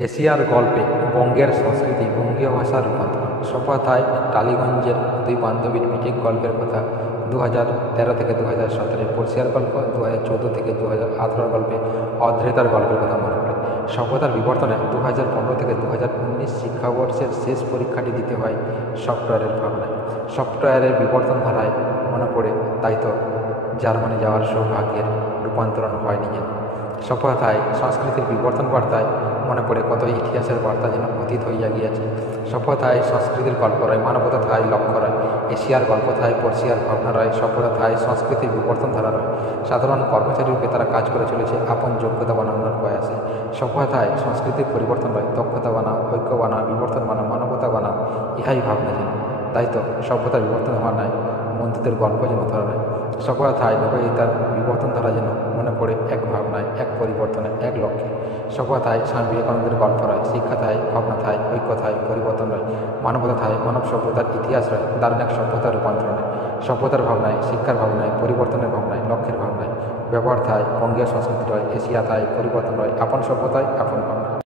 এশিয়ার গল্পে বঙ্গের সংস্কৃতি বঙ্গীয় ভাষার রূপান্তর। সপাথায় টালিগঞ্জের দুই বান্ধবীর পিঠে গল্পের কথা 2013 থেকে 2017, পড়শিয়ার গল্প 2014 থেকে 2018 গল্পে অদ্রিতার গল্পের কথা মনে পড়ে। সভ্যতার বিবর্তনে 2015 থেকে 2019 শিক্ষাবর্ষের শেষ পরীক্ষাটি দিতে হয় সফটওয়্যারের ভাবনায়। সফটওয়্যারের বিবর্তন ধারায় মনে পড়ে, তাই তো জার্মানি যাওয়ার সৌভাগ্যের রূপান্তরণ হয়নি যেন। সভ্যতায় সংস্কৃতির বিবর্তন বার্তায় মনে পড়ে কত ইতিহাসের বার্তা যেন অতীত হইয়া গিয়াছে। সভ্যতায় সংস্কৃতির গল্প রয়, মানবতা থায় লক্ষ্য রয়। এশিয়ার গল্প থায় পড়শিয়ার ভাবনা রয়, সভ্যতা থায় সংস্কৃতির বিবর্তন ধারা রয়। সাধারণ কর্মচারী রূপে তারা কাজ করে চলেছে আপন যোগ্যতা বানানোর প্রয়াসে। সভ্যতায় সংস্কৃতির পরিবর্তন রয়, দক্ষতা বানাও, ঐক্য বানাও, বিবর্তন বানাও, মানবতা বানাও, ইহাই ভাবনা যেন। তাই তো সভ্যতার বিবর্তন হওয়া নয়, বন্ধুদের গল্প যেন ধরা নয়। সভ্যতায় নবীতার বিবর্তন ধারা যেন মনে পড়ে এক ভাবনায়, এক পরিবর্তনে, এক লক্ষ্যে। সভ্যতায় স্বামী বিবেকানন্দের গল্প রয়, শিক্ষা থায়, ভাবনা থায়, ঐক্য থায়, পরিবর্তন রয়, মানবতা থায়, মানব সভ্যতার ইতিহাস রয়, দারুণ এক সভ্যতার রূপান্তরণে। সভ্যতার ভাবনায়, শিক্ষার ভাবনায়, পরিবর্তনের ভাবনায়, লক্ষ্যের ভাবনায়। ব্যবহার থায় বঙ্গীয় সংস্কৃতি রয়, এশিয়া থায় পরিবর্তন রয়, আপন সভ্যতায় আপন ভাবনা।